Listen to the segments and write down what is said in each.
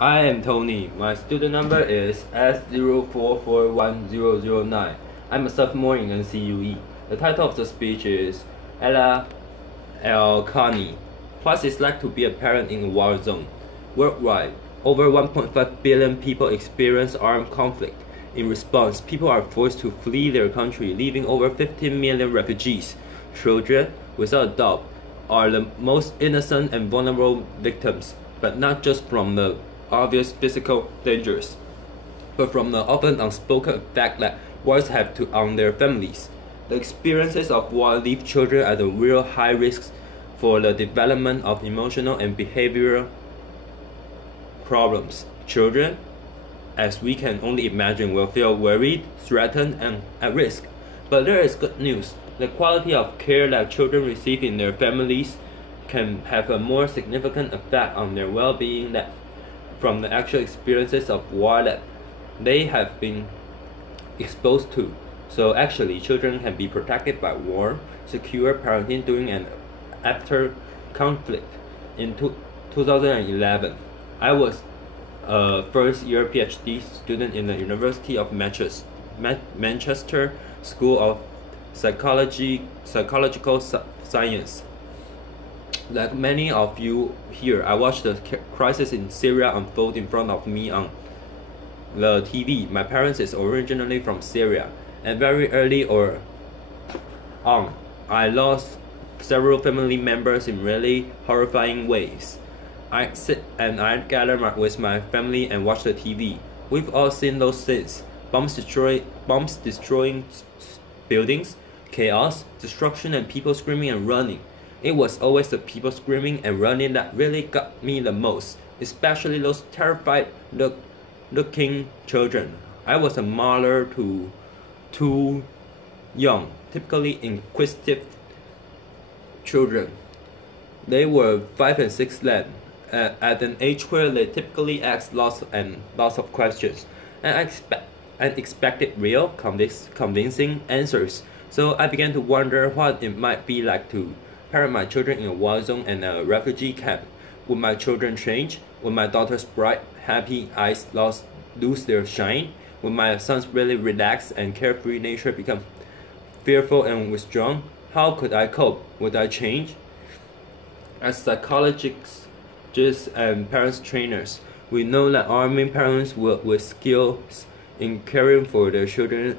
I am Tony. My student number is S04410009. I'm a sophomore in NCUE. The title of the speech is Aala El-Khani. What it's like to be a parent in a war zone. Worldwide, over 1.5 billion people experience armed conflict. In response, people are forced to flee their country, leaving over 15 million refugees. Children, without a doubt, are the most innocent and vulnerable victims, but not just from the obvious physical dangers, but from the often unspoken fact that wars have on their families. The experiences of war leave children at a real high risk for the development of emotional and behavioral problems. Children, as we can only imagine, will feel worried, threatened, and at risk. But there is good news. The quality of care that children receive in their families can have a more significant effect on their well-being than from the actual experiences of war that they have been exposed to. So actually, children can be protected by warm, secure parenting during and after conflict. In 2011, I was a first-year PhD student in the University of Manchester School of Psychological Science. Like many of you here, I watched the crisis in Syria unfold in front of me on the TV. My parents is originally from Syria, and very early on, I lost several family members in really horrifying ways. I sit and I gather with my family and watch the TV. We've all seen those scenes: bombs destroying buildings, chaos, destruction, and people screaming and running. It was always the people screaming and running that really got me the most, especially those terrified looking children. I was a mother to two young, typically inquisitive children. They were 5 and 6 then, at an age where they typically ask lots of questions, and expected real, convincing answers. So I began to wonder what it might be like to parent my children in a war zone and a refugee camp. Would my children change? Would my daughter's bright, happy eyes lose their shine? Would my son's really relaxed and carefree nature become fearful and withdrawn? How could I cope? Would I change? As psychologists and parents trainers, we know that arming parents with skills in caring for their children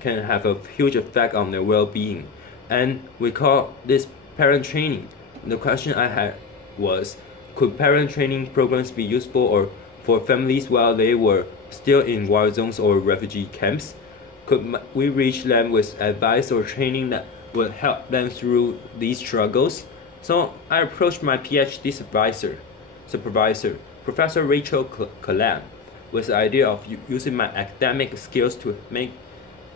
can have a huge effect on their well-being, and we call this parent training. The question I had was, could parent training programs be useful for families while they were still in war zones or refugee camps? Could we reach them with advice or training that would help them through these struggles? So I approached my PhD supervisor, Professor Rachel Kalam, with the idea of using my academic skills to make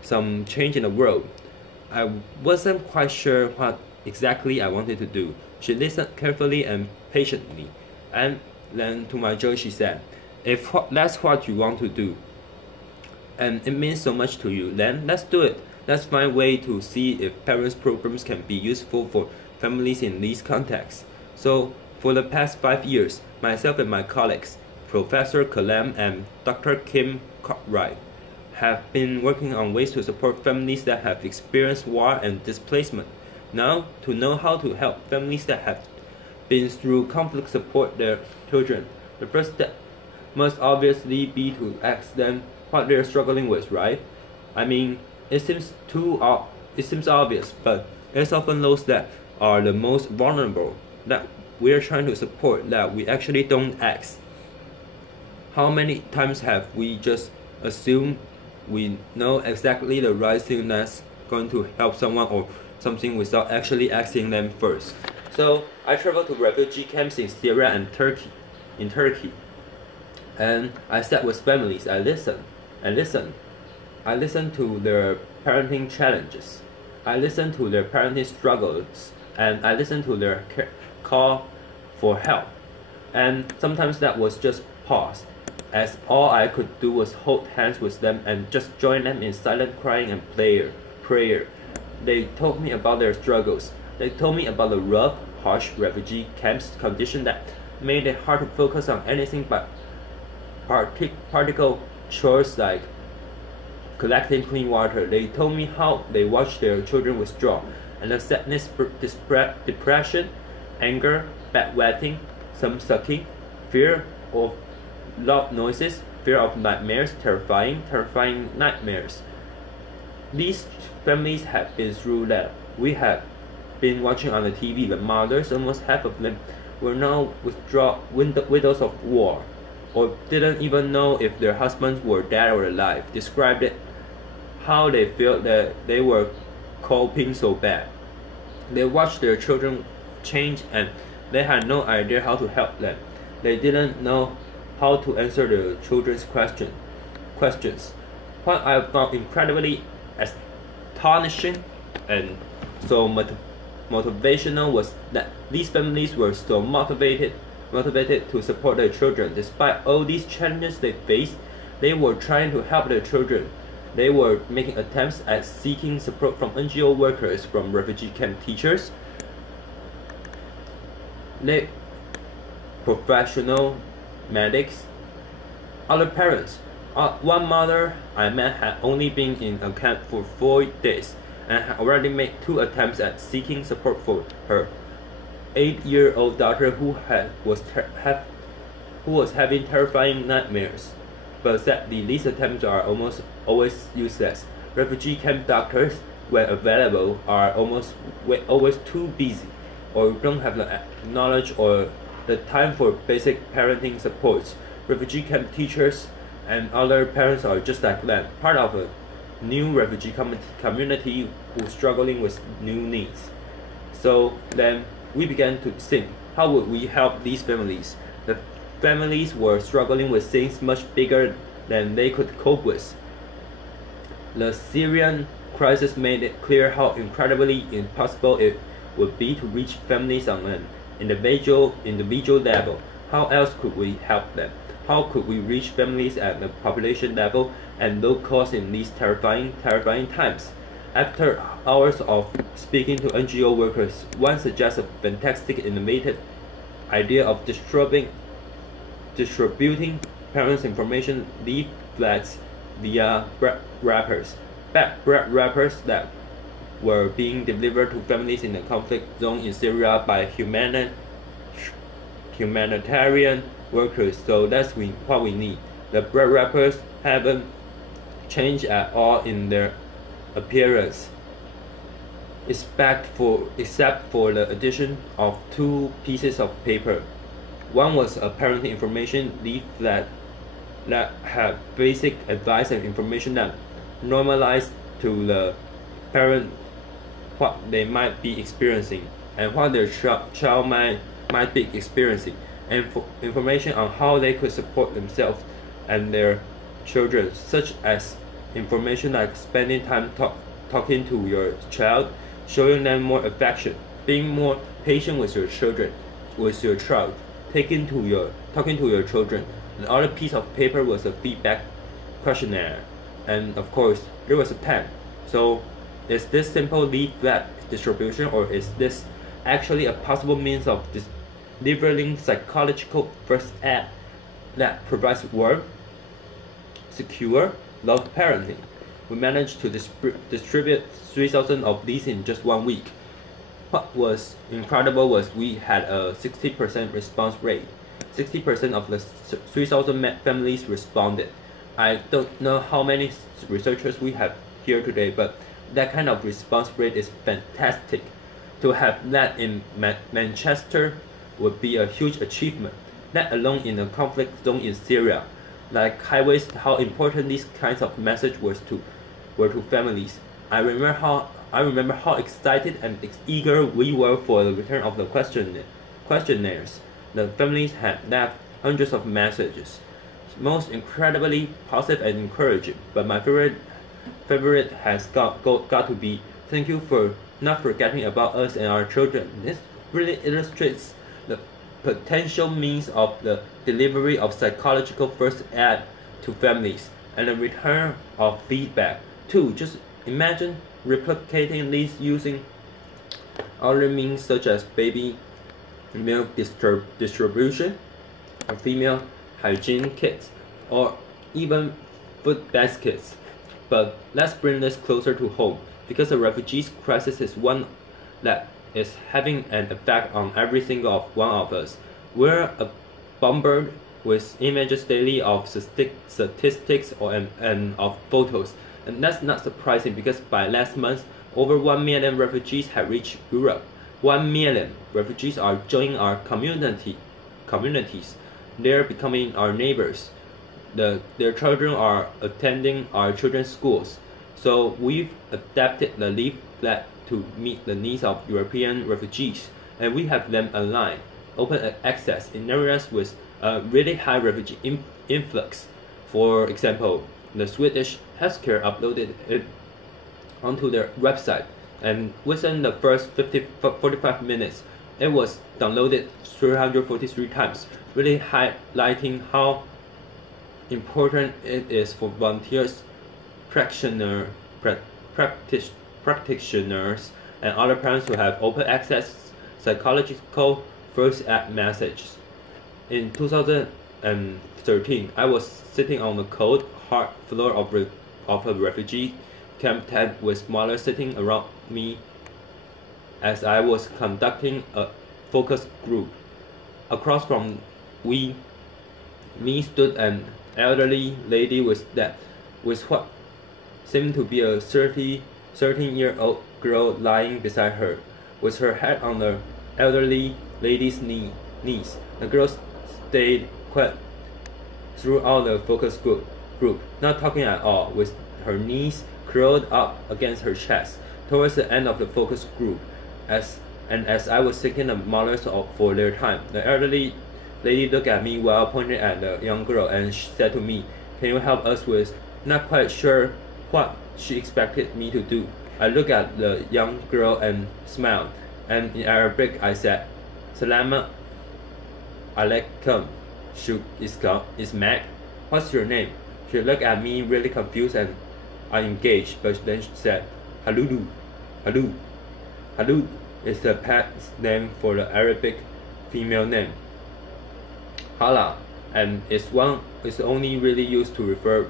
some change in the world. I wasn't quite sure what exactly I wanted to do. She listened carefully and patiently, and then to my joy she said, if that's what you want to do, and it means so much to you, then let's do it. Let's find a way to see if parents' programs can be useful for families in these contexts. So for the past 5 years, myself and my colleagues, Professor Kalam and Dr. Kim Cartwright, have been working on ways to support families that have experienced war and displacement. Now, to know how to help families that have been through conflict support their children, the first step must obviously be to ask them what they're struggling with, right? I mean, it seems obvious, but it's often those that are the most vulnerable that we're trying to support that we actually don't ask. How many times have we just assumed we know exactly the right thing that's going to help someone or something without actually asking them first? So I traveled to refugee camps in Syria and Turkey, and I sat with families. I listened to their parenting challenges. I listened to their parenting struggles, and I listened to their call for help. And sometimes that was just pause, as all I could do was hold hands with them and just join them in silent crying and prayer. They told me about their struggles. They told me about the rough, harsh refugee camps condition that made it hard to focus on anything but particle chores like collecting clean water. They told me how they watched their children withdraw, and the sadness, depression, anger, bedwetting, some sucking, fear of loud noises, fear of nightmares, terrifying nightmares. These families had been through that. We had been watching on the TV. The mothers, almost half of them, were now widows of war, or didn't even know if their husbands were dead or alive. Described it how they felt that they were coping so bad. They watched their children change and they had no idea how to help them. They didn't know how to answer their children's questions. What I found incredibly astonishing and so motivational was that these families were so motivated to support their children. Despite all these challenges they faced, they were trying to help their children. They were making attempts at seeking support from NGO workers, from refugee camp teachers, professional medics, other parents. One mother I met had only been in a camp for 4 days and had already made 2 attempts at seeking support for her 8-year-old daughter who was having terrifying nightmares. But sadly, these attempts are almost always useless. Refugee camp doctors, when available, are always too busy, or don't have the knowledge or the time for basic parenting supports. Refugee camp teachers and other parents are just like them, part of a new refugee community who's struggling with new needs. So then we began to think, how would we help these families? The families were struggling with things much bigger than they could cope with. The Syrian crisis made it clear how incredibly impossible it would be to reach families on an individual level. How else could we help them? How could we reach families at the population level and low cost in these terrifying times? After hours of speaking to NGO workers, one suggests a fantastic innovative idea of distributing parents' information leaflets via bread wrappers. Bread wrappers that were being delivered to families in the conflict zone in Syria by humanitarian workers. So that's what we need. The bread wrappers haven't changed at all in their appearance, except for the addition of 2 pieces of paper. One was a parenting information leaflet that had basic advice and information that normalized to the parent what they might be experiencing and what their child might be experiencing, and for information on how they could support themselves and their children, such as information like spending time talking to your child, showing them more affection, being more patient with your child, talking to your children. The other piece of paper was a feedback questionnaire, and of course there was a pen. So is this simple leaflet distribution, or is this actually a possible means of delivering psychological first aid that provides warm, secure, love parenting? We managed to distribute 3,000 of these in just 1 week. What was incredible was we had a 60% response rate. 60% of the 3,000 families responded. I don't know how many researchers we have here today, but that kind of response rate is fantastic. To have that in Manchester would be a huge achievement, let alone in a conflict zone in Syria. Like highways, how important these kinds of messages were to families. I remember how excited and eager we were for the return of the questionnaires. The families had left hundreds of messages, most incredibly positive and encouraging. But my favorite has got to be, thank you for not forgetting about us and our children. This really illustrates the potential means of the delivery of psychological first aid to families and the return of feedback too. Just imagine replicating these using other means such as baby milk distribution, or female hygiene kits, or even food baskets. But let's bring this closer to home, because the refugees crisis is one that is having an effect on every single one of us. We're bombarded with images daily of statistics and of photos, and that's not surprising because by last month, over 1 million refugees have reached Europe. 1 million refugees are joining our communities. They're becoming our neighbors. Their children are attending our children's schools. So we've adapted the leaflet to meet the needs of European refugees, and we have them online, open access in areas with a really high refugee influx. For example, the Swedish healthcare uploaded it onto their website, and within the first 45 minutes, it was downloaded 343 times, really highlighting how important it is for volunteers, practitioners, and other parents to have open access psychological first-aid messages. In 2013, I was sitting on the cold, hard floor of a refugee camp tent with mothers sitting around me as I was conducting a focus group. Across from me stood an elderly lady with what seemed to be a 13-year-old girl lying beside her, with her head on the elderly lady's knees. The girl stayed quiet throughout the focus group, not talking at all, with her knees curled up against her chest. Towards the end of the focus group, as I was thanking the mothers for their time, the elderly lady looked at me while pointing at the young girl and said to me, "Can you help us with?" Not quite sure what she expected me to do. I looked at the young girl and smiled, and in Arabic I said, "Salam alaikum, Shuk Ismail. What's your name?" She looked at me really confused, and I engaged, but then she said, "Halulu, Halu." Halud is the pet name for the Arabic female name, Hala, and is only really used to refer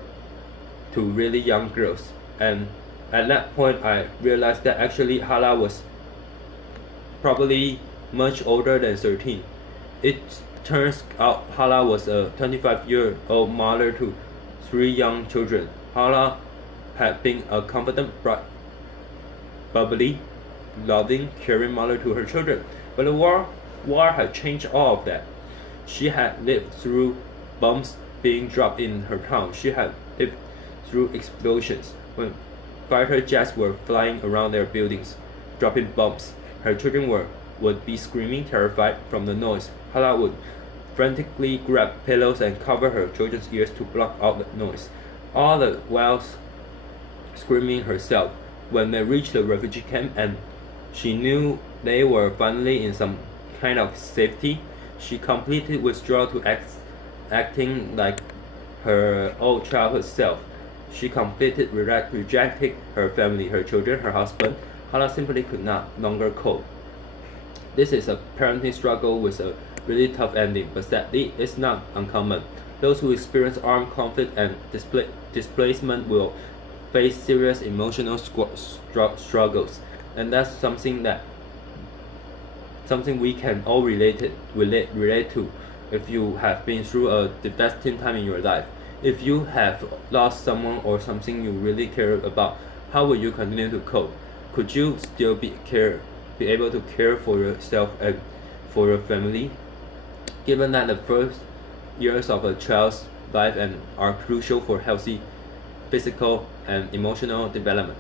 to really young girls. And at that point, I realized that actually Hala was probably much older than 13. It turns out Hala was a 25-year-old mother to 3 young children. Hala had been a confident, bright, bubbly, loving, caring mother to her children. But the war had changed all of that. She had lived through bombs being dropped in her town. She had lived through explosions when fighter jets were flying around their buildings, dropping bombs. Her children would be screaming, terrified from the noise. Hala would frantically grab pillows and cover her children's ears to block out the noise, all the while screaming herself. When they reached the refugee camp and she knew they were finally in some kind of safety, she completely withdrew to acting like her old childhood self. She completely rejected her family, her children, her husband. Hala simply could not longer cope. This is a parenting struggle with a really tough ending, but sadly, it's not uncommon. Those who experience armed conflict and displacement will face serious emotional struggles, and that's something we can all relate to. If you have been through a devastating time in your life, if you have lost someone or something you really care about, how will you continue to cope? Could you still be able to care for yourself and for your family? Given that the first years of a child's life are crucial for healthy physical and emotional development,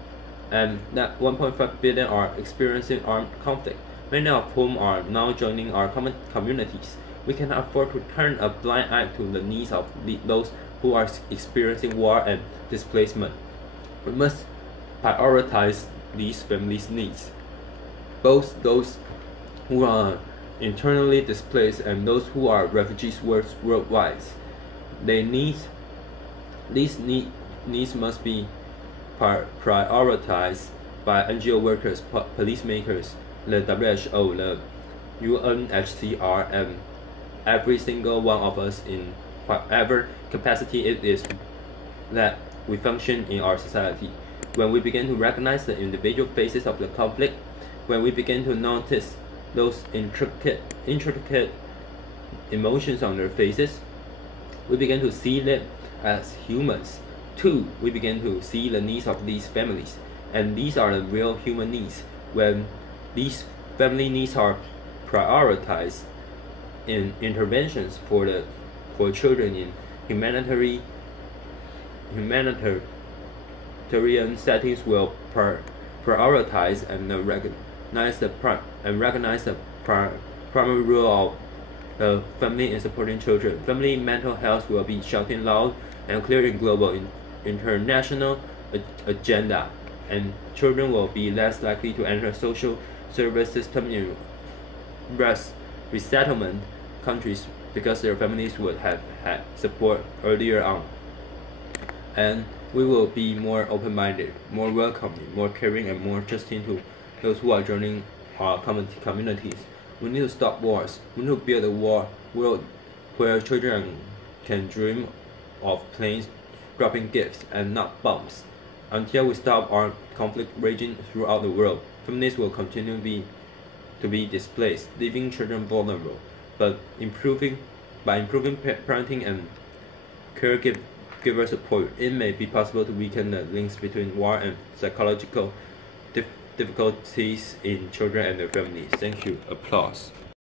and that 1.5 billion are experiencing armed conflict, many of whom are now joining our communities, we cannot afford to turn a blind eye to the needs of those who are experiencing war and displacement. We must prioritize these families' needs, both those who are internally displaced and those who are refugees worldwide. These needs must be prioritized by NGO workers, policymakers, the WHO, the UNHCR and every single one of us in whatever capacity it is that we function in our society. When we begin to recognize the individual phases of the conflict, when we begin to notice those intricate emotions on their faces, we begin to see them as humans. Two, we begin to see the needs of these families, and these are the real human needs. When these family needs are prioritized in interventions for children in humanitarian settings will prioritize and recognize the primary role of the family in supporting children. Family mental health will be shouting loud and clear in global international agenda, and children will be less likely to enter social service system in resettlement countries because their families would have had support earlier on. And we will be more open-minded, more welcoming, more caring, and more trusting to those who are joining our communities. We need to stop wars. We need to build a world where children can dream of planes dropping gifts and not bombs. Until we stop our conflict raging throughout the world, families will continue to be displaced, leaving children vulnerable. But by improving parenting and caregiver support, it may be possible to weaken the links between war and psychological difficulties in children and their families. Thank you. Applause.